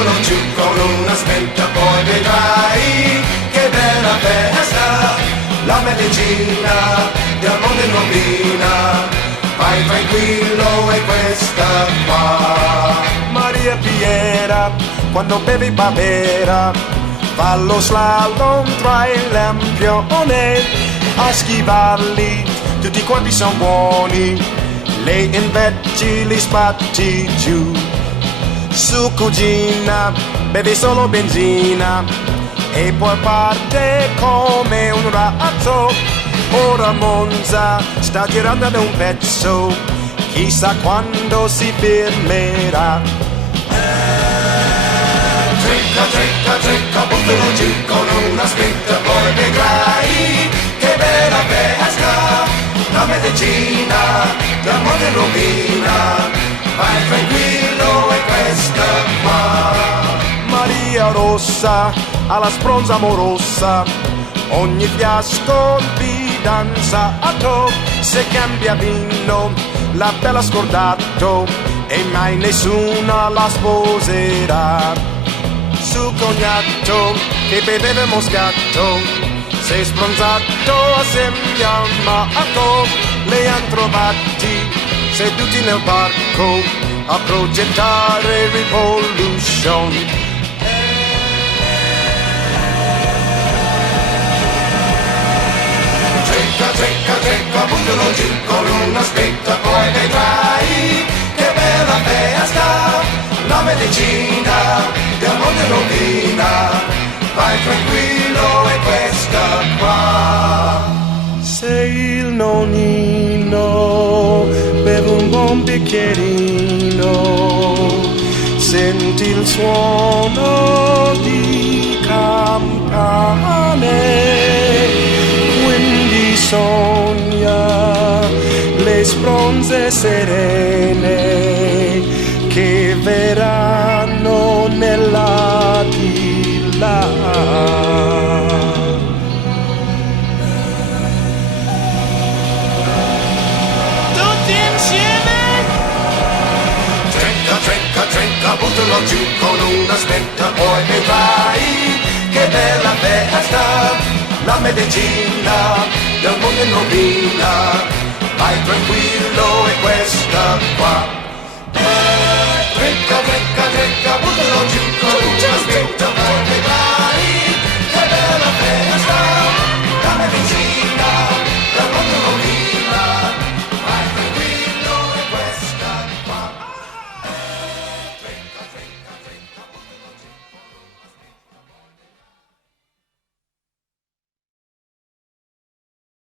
buttalo giù con una spenta, poi vedrai che bella festa, la medicina del mondo in rovina. Vai tranquillo e questa qua. Maria Piera, quando bevi Bavera, fa lo slalom tra il lampione, a schivarli, tutti quanti sono buoni, lei invece li spatti giù. Su cugina, bevi solo benzina, e poi parte come un razzo. Ora Monza sta girando da un pezzo, chissà quando si fermerà. Trinca, trinca, trinca, buttalo giù con una spinta, poi vedrai che bella festa, la medicina del mondo in rovina. Vai tranquillo e questa qua. Maria Rossa, alla spronza amorosa, ogni fiasco fidanzato, se cambia vino la bella scordato e mai nessuna la sposerà. Su cognato che beveva moscato, sei spronzato assieme a Marco, le han trovati seduti nel parco a progettare Revolution. Trinca, trinca, buttalo giù con una spinta, poi vedrai che bella festa, la medicina del mondo in rovina. Vai tranquillo e questa qua. Sei il nonnino, bevi un buon bicchierino, senti il suono di campane, quindi sogna le spronze serene che verranno nella di là. Trinca, buttalo giù con una spenta, poi vedrai che bella festa, la medicina del mondo in rovina. Vai tranquillo e questa qua.